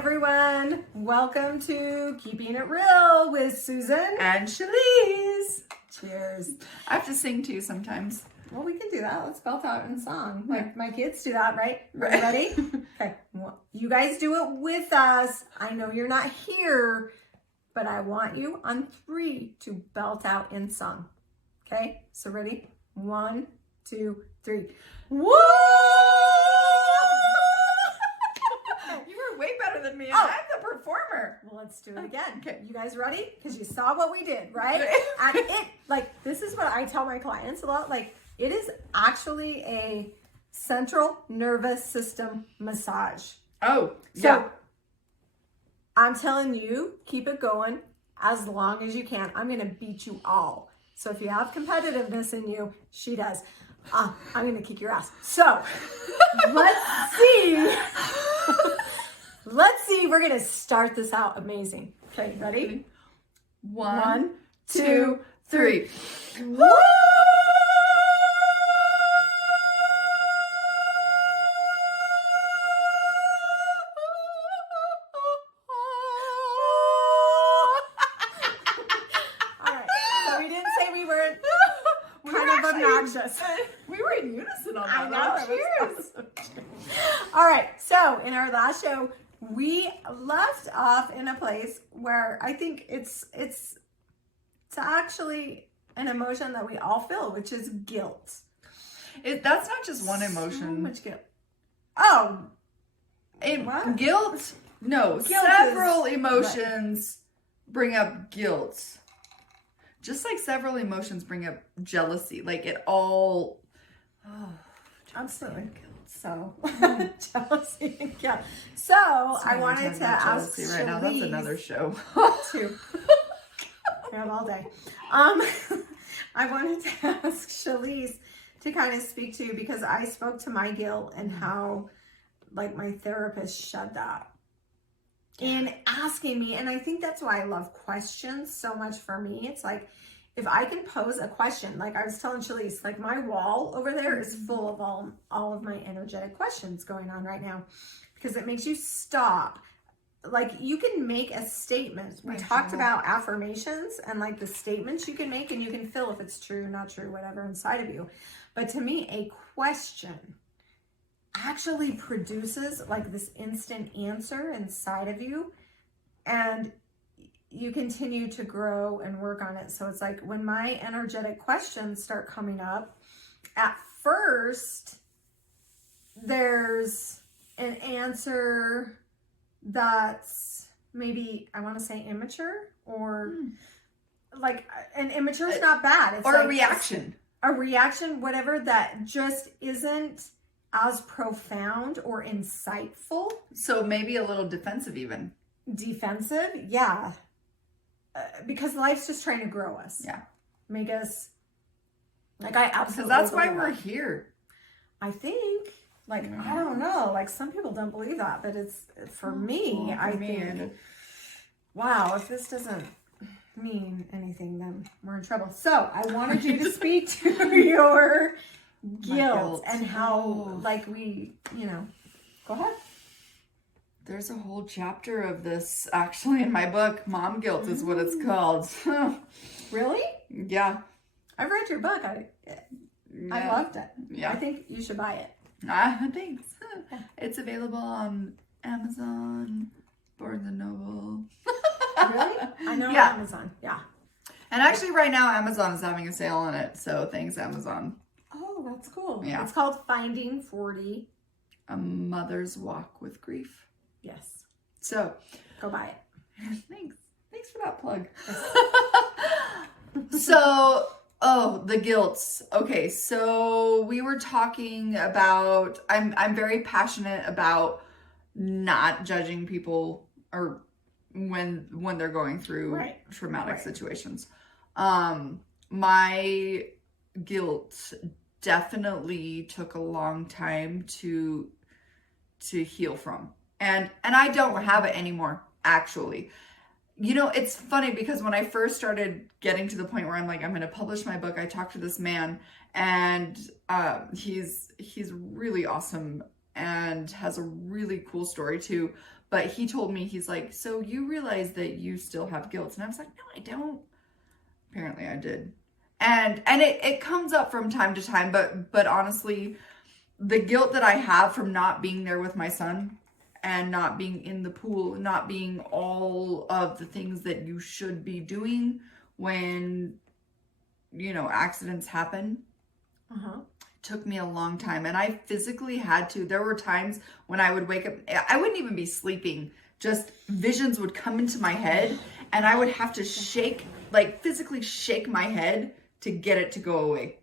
everyone. Welcome to Keeping It Real with Susan and Chalese. Cheers. I have to sing too sometimes. Well, we can do that. Let's belt out in song. Like my kids do that, right? Right. Ready? Okay. Well, you guys do it with us. I know you're not here, but I want you on 3 to belt out in song. Okay? So ready? 1, 2, 3. Woo! You were way better than me. Oh. I'm the performer. Well, let's do it again. Okay. You guys ready? Because you saw what we did, right? And this is what I tell my clients a lot. Like, it is actually a central nervous system massage. Oh, So, yeah. I'm telling you, keep it going as long as you can. I'm going to beat you all. So if you have competitiveness in you, she does. I'm going to kick your ass. So, let's see. Let's see. We're going to start this out amazing. Okay, ready? 1, 2, 3. Woo! All right. So we didn't say we weren't kind of obnoxious. We were in unison on that. I know. Cheers. All right. So in our last show, we left off in a place where I think it's actually an emotion that we all feel, which is guilt. That's not just one emotion. So much guilt. Oh, what? Guilt? No, Guilt several emotions bring up guilt. Just like several emotions bring up jealousy. Like it all... Absolutely. Guilt. So, jealousy and guilt. So, I wanted to ask jealousy right now. That's Chalese another show. to... We have all day. I wanted to ask Chalese to kind of speak to, because I spoke to my guilt and how, like, my therapist shed that in asking me. And I think that's why I love questions so much for me. It's like, if I can pose a question, like I was telling Chalese, like my wall over there is full of all of my energetic questions going on right now, because it makes you stop. Like, you can make a statement. We talked about affirmations and like the statements you can make, and you can feel if it's true, not true, whatever inside of you. But to me, a question actually produces like this instant answer inside of you, and you continue to grow and work on it. So it's like when my energetic questions start coming up, at first there's an answer that's maybe, I want to say immature, or like an immature is not bad. It's or like a reaction. A reaction, whatever, that just isn't as profound or insightful. So maybe a little defensive even. Defensive, yeah. Because life's just trying to grow us. Yeah. Make us, like, I absolutely. Because that's why believe we're that. here. I think, like, I don't know, like some people don't believe that, but it's for me. I think, wow, if this doesn't mean anything, then we're in trouble. So I wanted you to speak to your guilt and how, like, we, go ahead. There's a whole chapter of this actually in my book. Mom guilt is what it's called. Really? Yeah. I've read your book. I loved it. Yeah. I think you should buy it. Thanks. It's available on Amazon, Barnes and Noble. Really? I know Yeah. Amazon. Yeah. And actually right now Amazon is having a sale on it. So thanks, Amazon. Oh, that's cool. Yeah. It's called Finding 40. A Mother's Walk with Grief. Yes. So Go buy it. Thanks for that plug. So, the guilts. Okay, so we were talking about, I'm very passionate about not judging people or when they're going through traumatic situations. My guilt definitely took a long time to heal from. And I don't have it anymore, actually. It's funny because when I first started getting to the point where I'm like, I'm going to publish my book, I talked to this man, and he's really awesome. and has a really cool story too. But he told me, he's like, so you realize that you still have guilt? And I was like, no, I don't. Apparently I did. And it comes up from time to time, but honestly, the guilt that I have from not being there with my son and not being in the pool, not being all of the things that you should be doing when, you know, accidents happen, took me a long time. And I physically had to. There were times when I would wake up, I wouldn't even be sleeping. Just visions would come into my head and I would have to shake, like physically shake my head to get it to go away.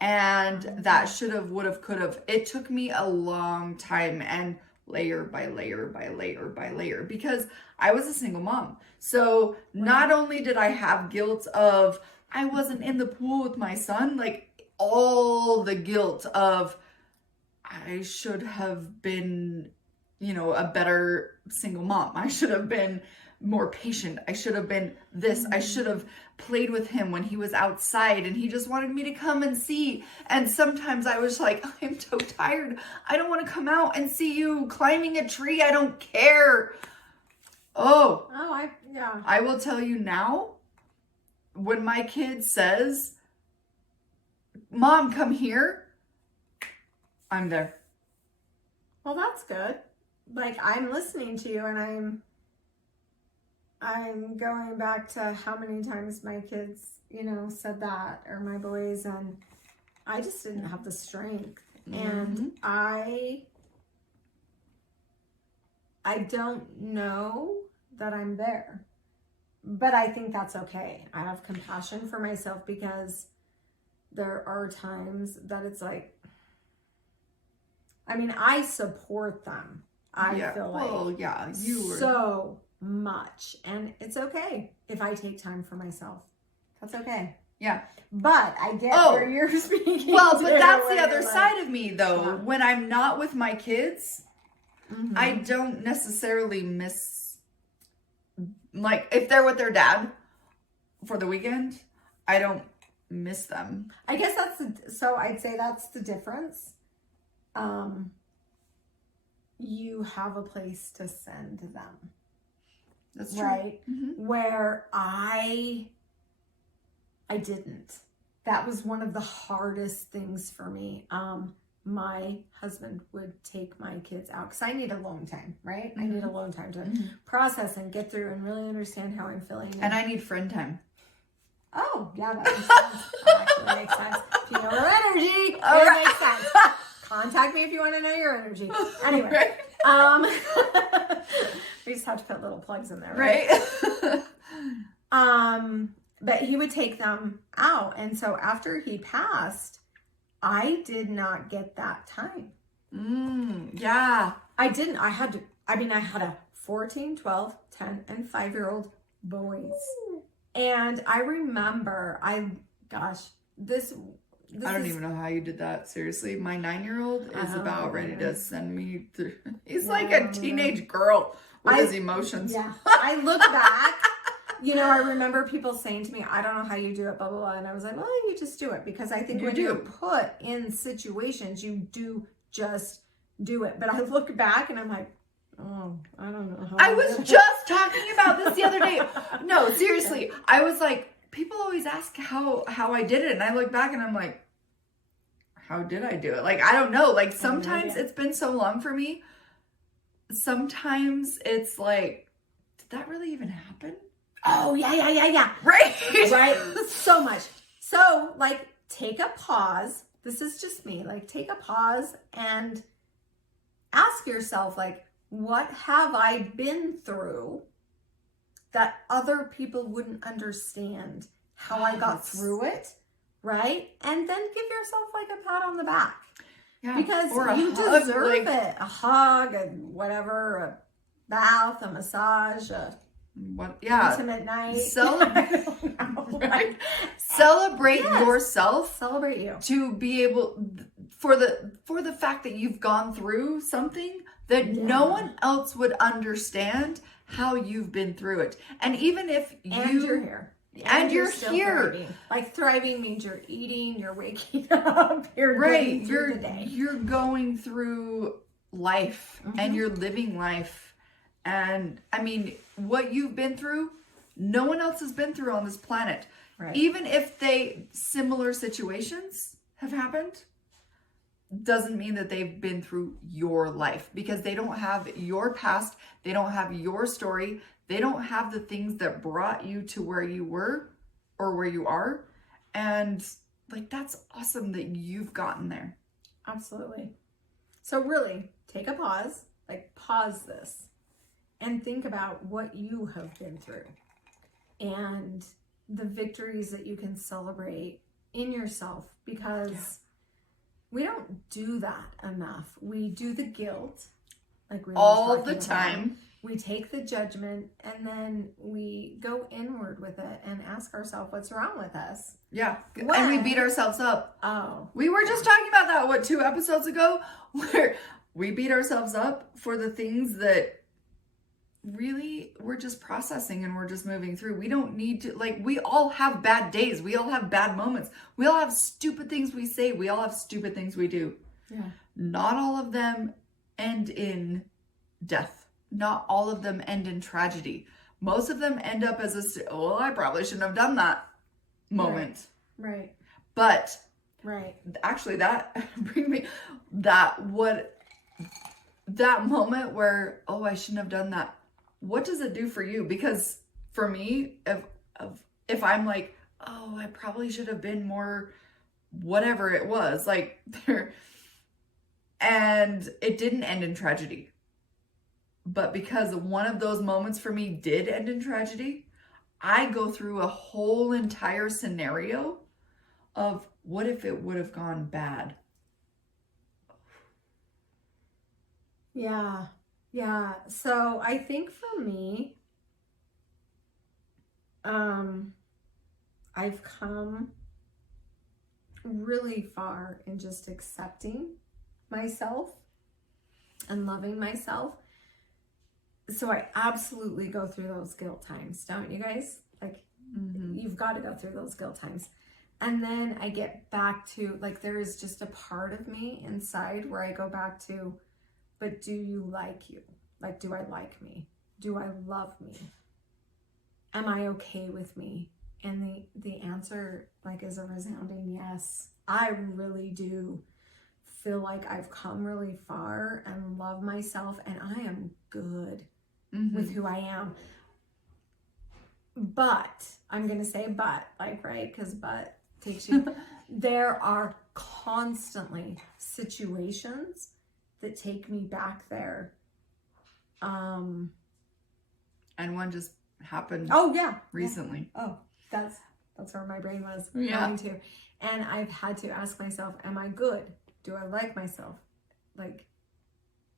And that should have, would have, could have. It took me a long time, and layer by layer by layer by layer, because I was a single mom. So not only did I have guilt of I wasn't in the pool with my son, like all the guilt of I should have been, you know, a better single mom. I should have been more patient. I should have been this. I should have played with him when he was outside and he just wanted me to come and see. And sometimes I was like, I'm so tired. I don't want to come out and see you climbing a tree. I don't care. I will tell you now, when my kid says, Mom, come here, I'm there. Well, that's good. Like, I'm listening to you and I'm going back to how many times my kids, you know, said that, or my boys, and I just didn't have the strength. And I don't know that I'm there, but I think that's okay. I have compassion for myself, because there are times that it's like, I mean, I support them. I feel like you were so much, and it's okay if I take time for myself. That's okay. Yeah. But I get where you're speaking. Well, but that's the other side of me, though. Yeah. When I'm not with my kids, I don't necessarily miss, like, if they're with their dad for the weekend, I don't miss them. I guess so I'd say that's the difference. You have a place to send them. That's true. Right? Where I didn't. That was one of the hardest things for me. My husband would take my kids out because I need alone time, right? I need alone time to process and get through and really understand how I'm feeling. And I need friend time. Oh, yeah, that makes sense. That actually makes sense. If you know her energy, it makes sense. Contact me if you want to know your energy. Anyway, we just have to put little plugs in there, right? But he would take them out, and so after he passed, I did not get that time. Yeah. I didn't. I had a 14, 12, 10, and 5-year-old boys. Ooh. And I remember, this I don't even know how you did that. Seriously, my 9-year-old is about ready to send me through. He's like a teenage girl with his emotions. Yeah. I look back, you know, I remember people saying to me, I don't know how you do it, blah, blah, blah. And I was like, well, you just do it. Because I think when you're put in situations, you do just do it. But I look back and I'm like, oh, I don't know how I was just talking about this the other day. No, seriously. I was like, people always ask how I did it. And I look back and I'm like, how did I do it? Like, I don't know. Like, sometimes it's been so long for me. Sometimes it's like, did that really even happen? Oh, yeah. Right? Right? So much. So, like, take a pause. This is just me. Like, take a pause and ask yourself, like, what have I been through that other people wouldn't understand how I got through it, right? And then give yourself like a pat on the back. Yeah, because you deserve it. A hug, and whatever, a bath, a massage, intimate night. Celebrate, right? Celebrate yourself. Celebrate you. To be able, for the fact that you've gone through something that no one else would understand how you've been through it. And even if you're here. And you're still here. Thriving. Like thriving means you're eating, you're waking up, you're Right. getting through the day. You're going through life and you're living life. And I mean, what you've been through, no one else has been through on this planet. Right. Even if similar situations have happened, doesn't mean that they've been through your life, because they don't have your past. They don't have your story. They don't have the things that brought you to where you were or where you are. And like, that's awesome that you've gotten there. Absolutely. So really take a pause, like pause this and think about what you have been through and the victories that you can celebrate in yourself, because we don't do that enough. We do the guilt, like we were all talking the time. about. We take the judgment and then we go inward with it and ask ourselves what's wrong with us. Yeah. And When- we beat ourselves up. Oh. We were just talking about that, 2 episodes ago, where we beat ourselves up for the things that really we're just processing and we're just moving through. We don't need to, like, we all have bad days. We all have bad moments. We all have stupid things we say. We all have stupid things we do. Yeah. Not all of them end in death. Not all of them end in tragedy. Most of them end up as I probably shouldn't have done that moment. Right. But Right. actually that bring me that moment where, I shouldn't have done that. What does it do for you? Because for me, if I'm like, I probably should have been more whatever it was, like there, and it didn't end in tragedy. But because one of those moments for me did end in tragedy, I go through a whole entire scenario of what if it would have gone bad? Yeah. Yeah. So I think for me, I've come really far in just accepting myself and loving myself. So I absolutely go through those guilt times, don't you guys? Like, you've got to go through those guilt times. And then I get back to, like, there is just a part of me inside where I go back to, but do you like you? Like, do I like me? Do I love me? Am I okay with me? And the answer, like, is a resounding yes. I really do feel like I've come really far and love myself, and I am good with who I am. But I'm gonna say but, like, right, because but takes you there are constantly situations that take me back there. And one just happened recently. Oh, that's where my brain was Yeah. going to. And I've had to ask myself, am I good? Do I like myself? Like,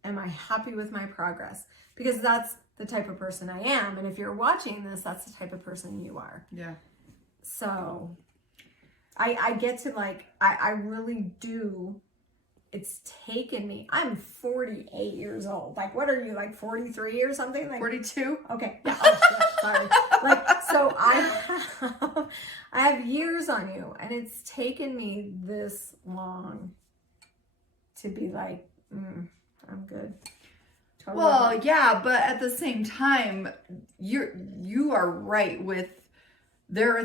am I happy with my progress? Because that's the type of person I am. And if you're watching this, that's the type of person you are. Yeah. So I get to, like, I really do. It's taken me, I'm 48 years old. Like, what are you, like 43 or something? Like 42? Okay. Yeah. Oh, shit. Sorry. Like, so I have years on you, and it's taken me this long to be like, I'm good. Totally Well, good. yeah, but at the same time, you are right with, there are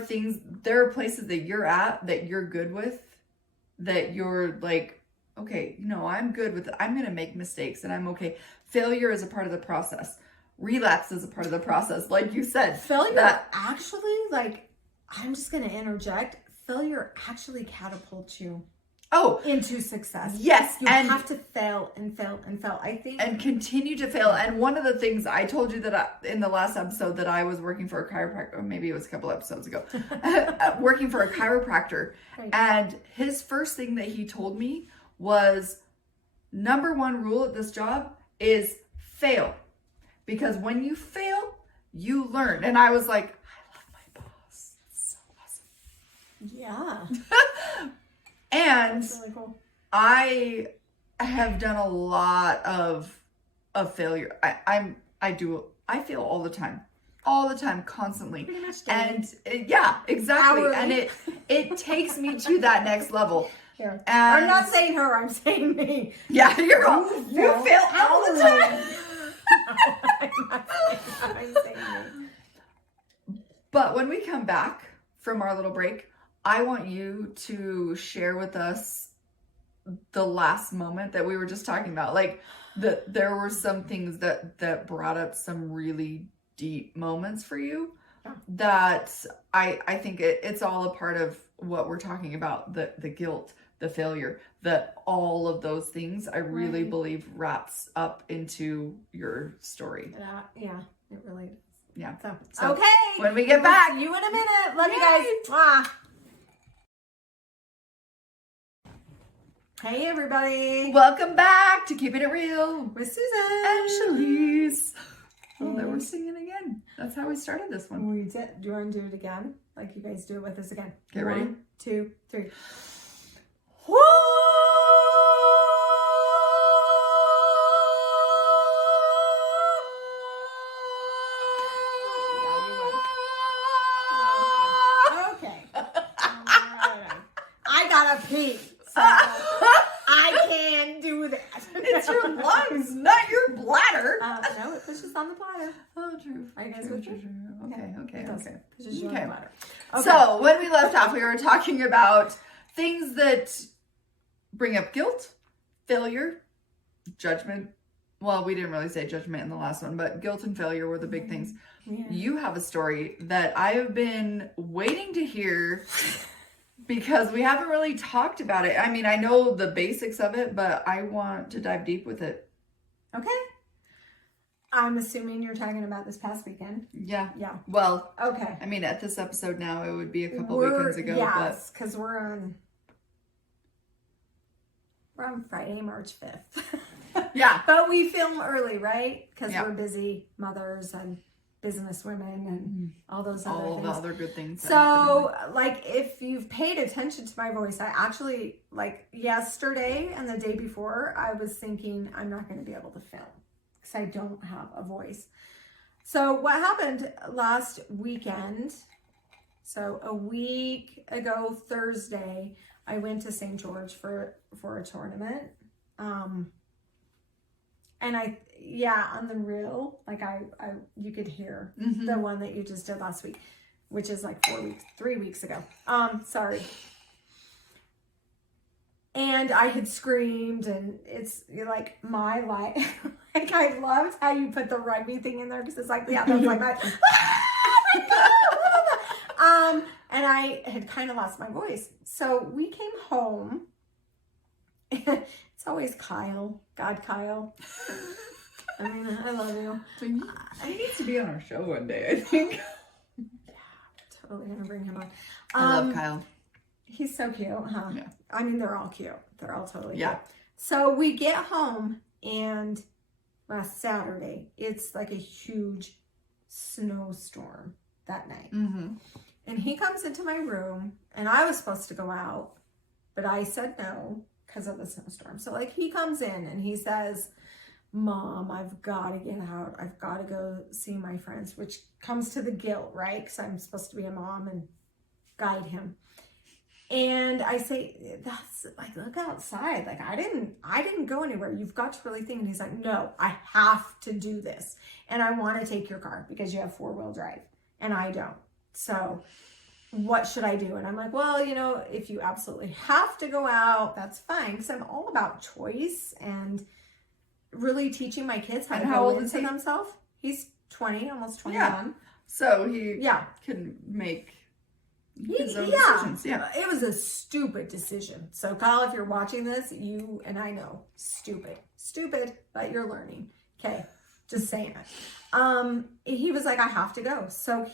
places that you're at that you're good with, that you're like, okay, I'm good with it. I'm going to make mistakes and I'm okay. Failure is a part of the process. Relapse is a part of the process. Like you said, Failure actually, like, I'm just going to interject. Failure actually catapults you into success. Yes. You have to fail and fail and fail. I think. And continue to fail. And one of the things I told you that in the last episode that I was working for a chiropractor, or maybe it was a couple episodes ago, working for a chiropractor. Right. And his first thing that he told me was, number one rule at this job is fail. Because when you fail, you learn. And I was like, I love my boss. It's so awesome. Yeah. And That's really cool. I have done a lot of failure. I fail all the time. all the time, constantly. Pretty much daily. And yeah, exactly. Hourly. And it takes me to that next level. Here. And I'm not saying her, I'm saying me. yeah, you feel all the time. I'm saying me. But when we come back from our little break, I want you to share with us the last moment that we were just talking about. Like, there were some things that brought up some really deep moments for you that I think it's all a part of what we're talking about, the guilt, the failure, that all of those things I really believe wraps up into your story. Yeah, it really does. Yeah. So okay. When we get back. See you in a minute. Love you guys. Mwah. Hey everybody. Welcome back to Keeping It Real With Susan. and Chalese. Oh, there we're singing again. That's how we started this one. We did. Do you want to do it again? Like you guys do it with us again. Get ready. 1, 2, 3. Woo! Okay. Alright. I gotta pee. So I can do that. It's your lungs, not your bladder. No, it pushes on the bladder. Oh, true. Are you guys with me? Okay. It pushes you on the bladder. Okay. So when we left off, we were talking about things that bring up guilt, failure, judgment. Well, we didn't really say judgment in the last one, but guilt and failure were the big things. Yeah. You have a story that I have been waiting to hear because we haven't really talked about it. I mean, I know the basics of it, but I want to dive deep with it. Okay. I'm assuming you're talking about this past weekend. Yeah. Yeah. Well, Okay. I mean, at this episode now, it would be a couple weekends ago. Yes, because we're on Friday, March 5th. Yeah. But we film early, right? Because Yeah. we're busy mothers and business women and all those other All things. the other good things. So, like, if you've paid attention to my voice, I actually, like, yesterday and the day before, I was thinking I'm not going to be able to film because I don't have a voice. So, what happened last weekend? So, a week ago, Thursday, I went to St. George for a tournament. And on the reel, like you could hear the one that you just did last week, which is like 3 weeks ago. Sorry. And I had screamed, and it's like my life. Like, I loved how you put the rugby thing in there because it's like, yeah, that's like my. And I had kind of lost my voice. So we came home. It's always Kyle. God, Kyle. I mean, I love you. He needs to be on our show one day, I think. Yeah, totally gonna bring him on. I love Kyle. He's so cute, huh? Yeah. I mean, they're all cute. They're all totally Yeah. cute. So we get home, and last Saturday, it's like a huge snowstorm that night. Mm-hmm. And he comes into my room, and I was supposed to go out, but I said no because of the snowstorm. So, like, he comes in and he says, Mom, I've got to get out. I've got to go see my friends, which comes to the guilt, right? Because I'm supposed to be a mom and guide him. And I say, that's like, look outside. Like, I didn't go anywhere. You've got to really think. And he's like, no, I have to do this. And I want to take your car because you have 4-wheel drive and I don't. So what should I do? And I'm like, well, if you absolutely have to go out, that's fine. Because I'm all about choice and really teaching my kids how to go into themselves. He's 20, almost 21. Yeah. So he can make his own decisions. Yeah. It was a stupid decision. So Kyle, if you're watching this, you and I know, stupid, but you're learning. Okay. Just saying it. He was like, I have to go. So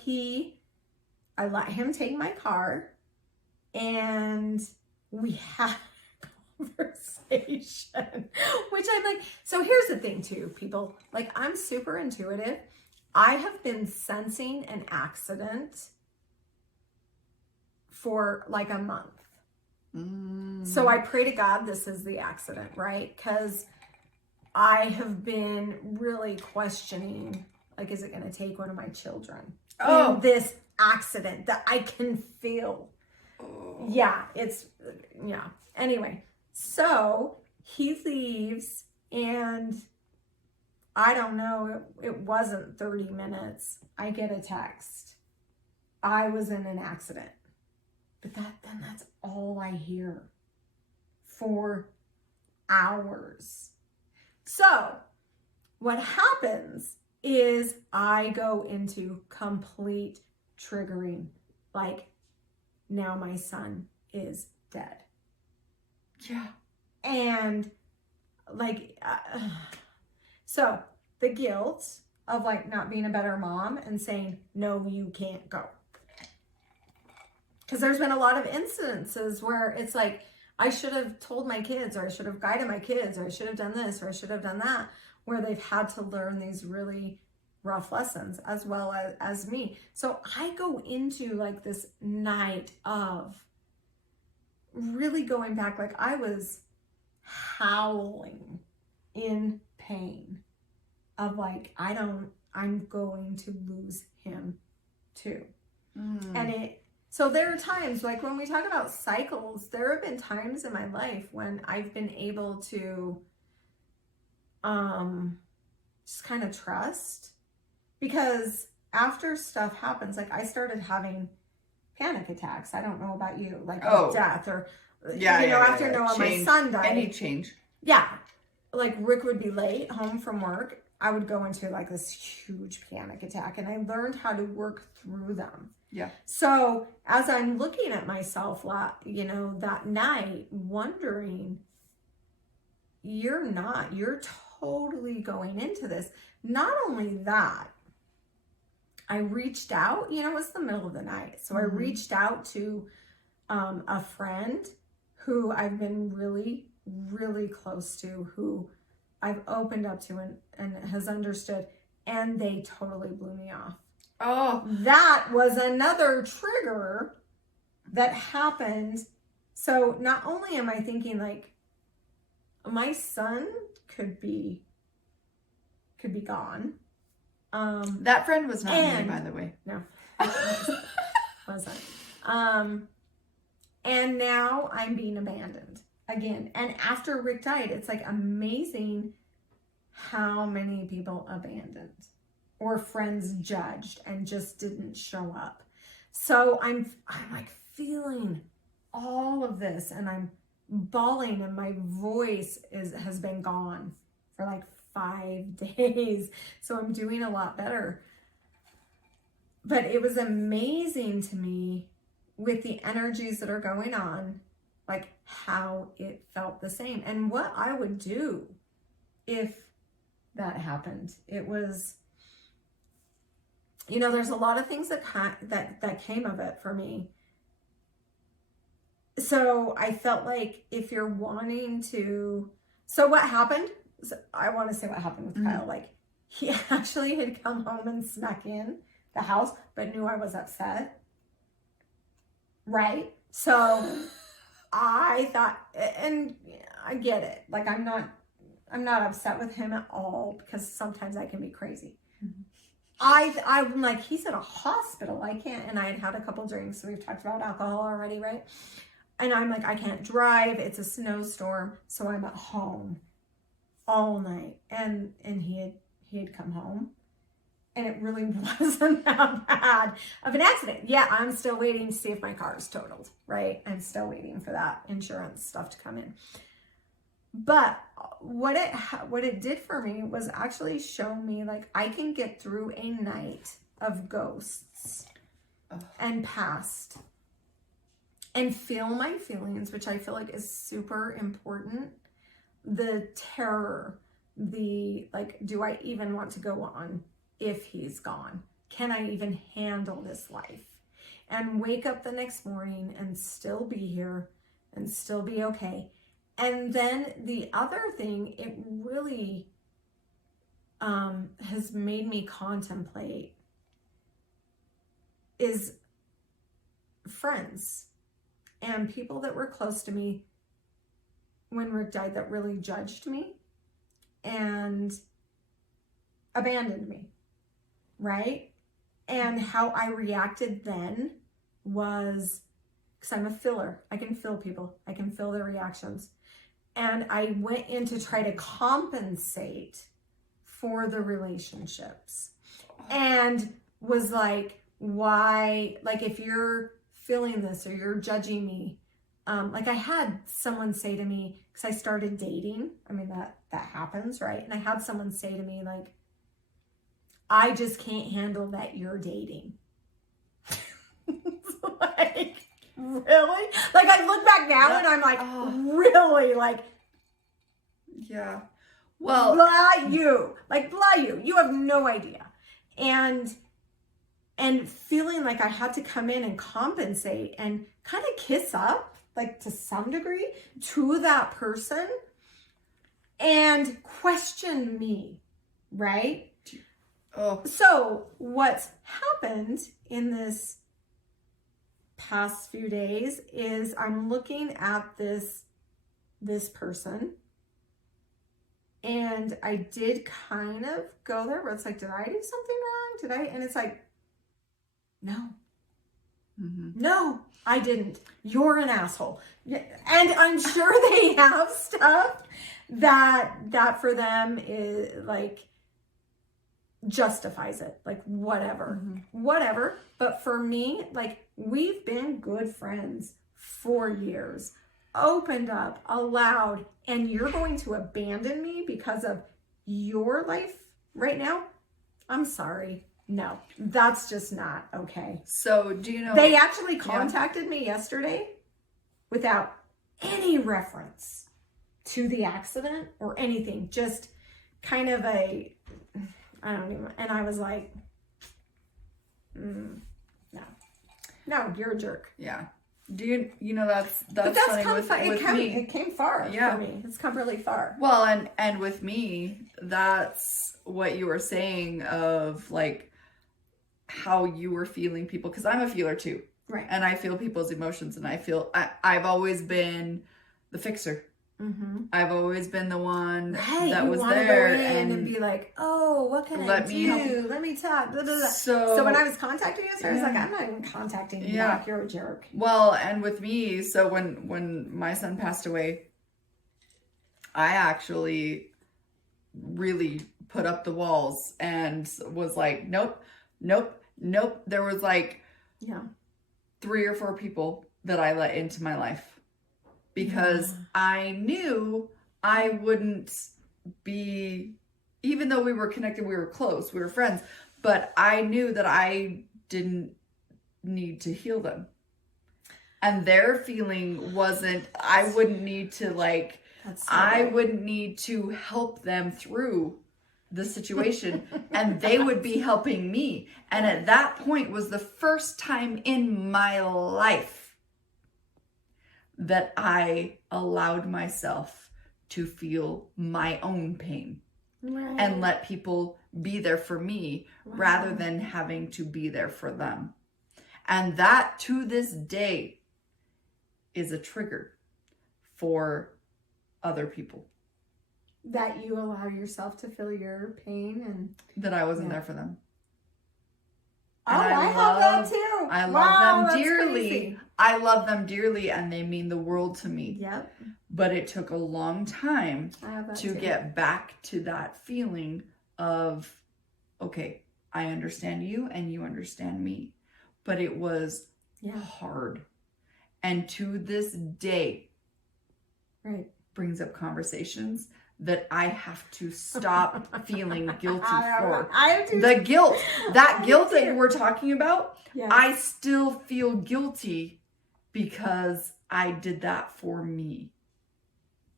I let him take my car and we had a conversation, which I'm like, so here's the thing too, people, like, I'm super intuitive. I have been sensing an accident for like a month. So I pray to God this is the accident, right? Because I have been really questioning Like, is it going to take one of my children Oh. in this accident that I can feel? Oh. Yeah, Anyway, so he leaves, and I don't know, it wasn't 30 minutes. I get a text. I was in an accident. But then that's all I hear for hours. So what happens is I go into complete triggering. Like, now my son is dead. Yeah. And like, so the guilt of like not being a better mom and saying, no, you can't go. Because there's been a lot of incidences where it's like, I should have told my kids, or I should have guided my kids, or I should have done this, or I should have done that, where they've had to learn these really rough lessons as well as me. So I go into like this night of really going back, like I was howling in pain of like, I'm going to lose him too. And so there are times, like when we talk about cycles, there have been times in my life when I've been able to just kind of trust, because after stuff happens, like I started having panic attacks. I don't know about you, like death or, after Noah, my son died. Any change. Yeah. Like Rick would be late home from work. I would go into like this huge panic attack, and I learned how to work through them. Yeah. So as I'm looking at myself, that night, wondering, you're totally going into this. Not only that, I reached out, it was the middle of the night. So I reached out to a friend who I've been really, really close to, who I've opened up to and has understood, and they totally blew me off. Oh, that was another trigger that happened. So not only am I thinking like my son could be gone. That friend was not me, by the way. No, wasn't. And now I'm being abandoned again. And after Rick died, it's like amazing how many people abandoned or friends judged and just didn't show up. So I'm like feeling all of this, and I'm bawling, and my voice has been gone for like 5 days. So I'm doing a lot better. But it was amazing to me with the energies that are going on, like how it felt the same and what I would do if that happened. It was, there's a lot of things that came of it for me. So I felt like if you're wanting to, so what happened? I want to say what happened with Kyle. Like, he actually had come home and snuck in the house, but knew I was upset. Right? So I thought, and I get it. Like, I'm not upset with him at all, because sometimes I can be crazy. I'm like, he's in a hospital. I can't, and I had a couple drinks. So we've talked about alcohol already, right? And I'm like, I can't drive. It's a snowstorm. So I'm at home all night. And he had come home, and it really wasn't that bad of an accident. Yeah, I'm still waiting to see if my car is totaled, right? I'm still waiting for that insurance stuff to come in. But what it did for me was actually show me, like, I can get through a night of ghosts and past and feel my feelings, which I feel like is super important. The terror, the, like, do I even want to go on if he's gone? Can I even handle this life? And wake up the next morning and still be here and still be okay. And then the other thing, it really has made me contemplate is friends and people that were close to me when Rick died that really judged me and abandoned me. right? And how I reacted then was, because I'm a filler. I can feel people. I can feel their reactions. And I went in to try to compensate for the relationships. And was like, why, like, if you're feeling this or you're judging me, like I had someone say to me, because I started dating, I mean, that happens, right? And I had someone say to me, like, I just can't handle that you're dating. Like, really? Like, I look back now and I'm like, really? Like, yeah. Well, blah you. Like, blah you. You have no idea. And feeling like I had to come in and compensate and kind of kiss up, like to some degree, to that person and question me, right? oh, So what's happened in this past few days is I'm looking at this person, and I did kind of go there, but it's like, did I do something wrong? And it's like, no. No, I didn't. You're an asshole. And I'm sure they have stuff that for them is like justifies it, like whatever. But for me, like, we've been good friends for years, opened up, allowed, and you're going to abandon me because of your life right now? I'm sorry. No, that's just not okay. So do you know, they actually contacted me yesterday without any reference to the accident or anything, just kind of I don't even, and I was like, no, you're a jerk. Yeah. Do you know that's But funny with me. It came far for me. It's come really far. Well, and with me, that's what you were saying of like how you were feeling people, because I'm a feeler too. Right. And I feel people's emotions, and I've always been the fixer. I've always been the one that was there to go in and be like, oh, what can I do? Let me talk. Blah, blah, blah. So when I was contacting you, I was like, I'm not even contacting you back. You're a jerk. Well, and with me, so when my son passed away, I actually really put up the walls and was like, nope. There was like 3 or 4 people that I let into my life because I knew I wouldn't be, even though we were connected, we were close, we were friends, but I knew that I didn't need to heal them. And their feeling wasn't, I wouldn't need to like, I wouldn't need to help them through the situation, and they would be helping me. And at that point was the first time in my life that I allowed myself to feel my own pain and let people be there for me rather than having to be there for them. And that to this day is a trigger for other people. That you allow yourself to feel your pain and that I wasn't there for them. And I have that too. I love them dearly. Crazy. I love them dearly, and they mean the world to me. Yep. But it took a long time to get back to that feeling of, okay, I understand you and you understand me. But it was hard. And to this day, brings up conversations that I have to stop feeling guilty for. The guilt, that guilt that you were talking about, I still feel guilty because I did that for me.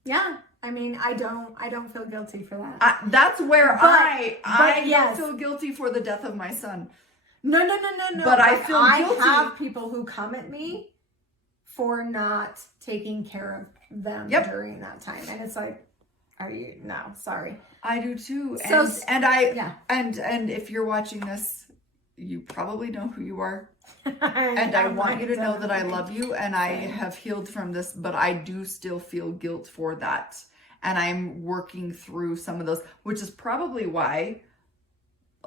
Yeah. I mean, I don't feel guilty for that. That's where I don't feel guilty for the death of my son. No. But I feel guilty. I have people who come at me for not taking care of them during that time. And it's like, no, sorry. I do too. So, and if you're watching this, you probably know who you are. And I want you to know that I love you and I have healed from this, but I do still feel guilt for that. And I'm working through some of those, which is probably why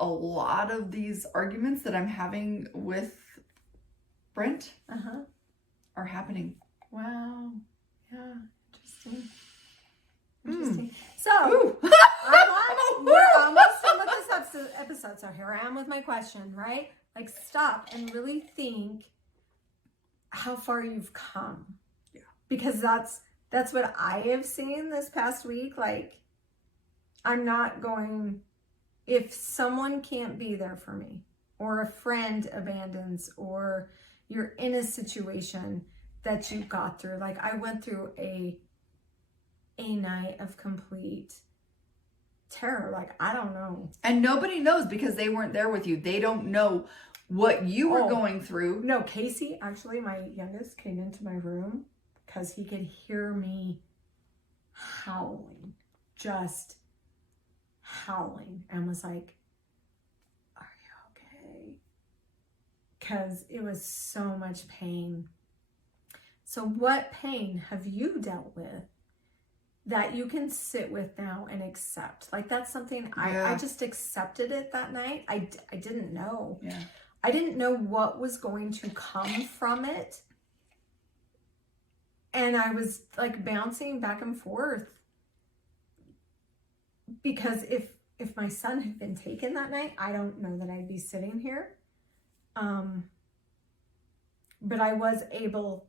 a lot of these arguments that I'm having with Brent are happening. Wow. Yeah. Interesting. So, we're almost done with this episode. So here I am with my question, right? Like, stop and really think how far you've come. Yeah. Because that's what I have seen this past week. Like, I'm not going, if someone can't be there for me, or a friend abandons, or you're in a situation that you got through. Like, I went through a night of complete terror. Like, I don't know. And nobody knows because they weren't there with you. They don't know what you were going through. No, Casey, actually, my youngest, came into my room because he could hear me howling. Just howling. And was like, are you okay? Because it was so much pain. So what pain have you dealt with that you can sit with now and accept? Like, that's something I just accepted it that night. I didn't know. Yeah. I didn't know what was going to come from it. And I was like bouncing back and forth. Because if my son had been taken that night, I don't know that I'd be sitting here. But I was able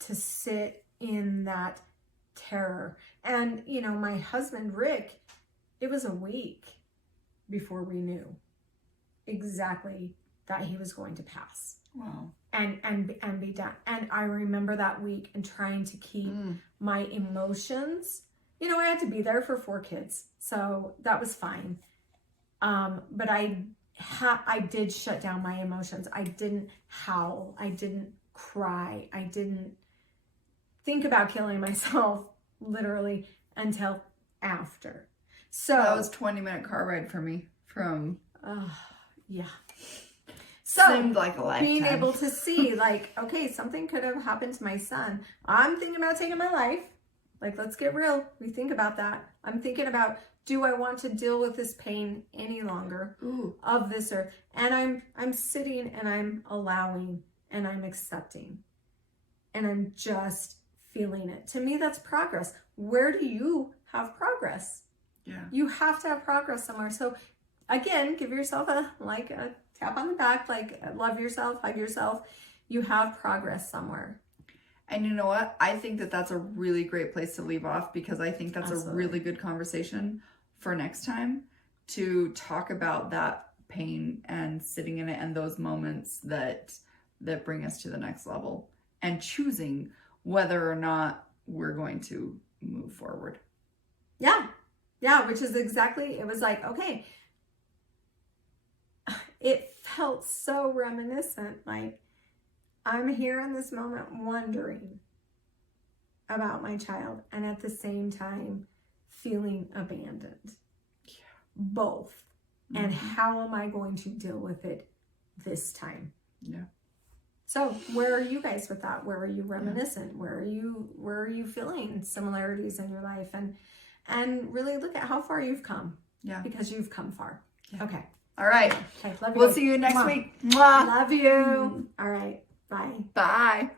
to sit in that terror. And, you know, my husband, Rick, it was a week before we knew exactly that he was going to pass. Wow. And be done. And I remember that week and trying to keep my emotions. You know, I had to be there for 4 kids, so that was fine. But I did shut down my emotions. I didn't howl. I didn't cry. I didn't think about killing myself, literally, until after. So that was 20-minute car ride for me from. Yeah. So seemed like a lifetime. Being able to see, like, okay, something could have happened to my son. I'm thinking about taking my life. Like, let's get real. We think about that. I'm thinking about, do I want to deal with this pain any longer of this earth? And I'm sitting and I'm allowing and I'm accepting and I'm just feeling it. To me, that's progress. Where do you have progress? Yeah. You have to have progress somewhere. So again, give yourself a tap on the back, like, love yourself, hug yourself. You have progress somewhere. And you know what? I think that that's a really great place to leave off, because I think that's a really good conversation for next time, to talk about that pain and sitting in it and those moments that bring us to the next level, and choosing whether or not we're going to move forward. Yeah, which is exactly, it was like, okay, it felt so reminiscent, like, I'm here in this moment wondering about my child and at the same time feeling abandoned. Yeah. Both. Mm-hmm. And how am I going to deal with it this time? Yeah. So where are you guys with that? Where are you reminiscent? Yeah. Where are you feeling similarities in your life? And really look at how far you've come. Yeah. Because you've come far. Yeah. Okay. All right. Okay. Love you. We'll see you next week. Mwah. Love you. All right. Bye. Bye.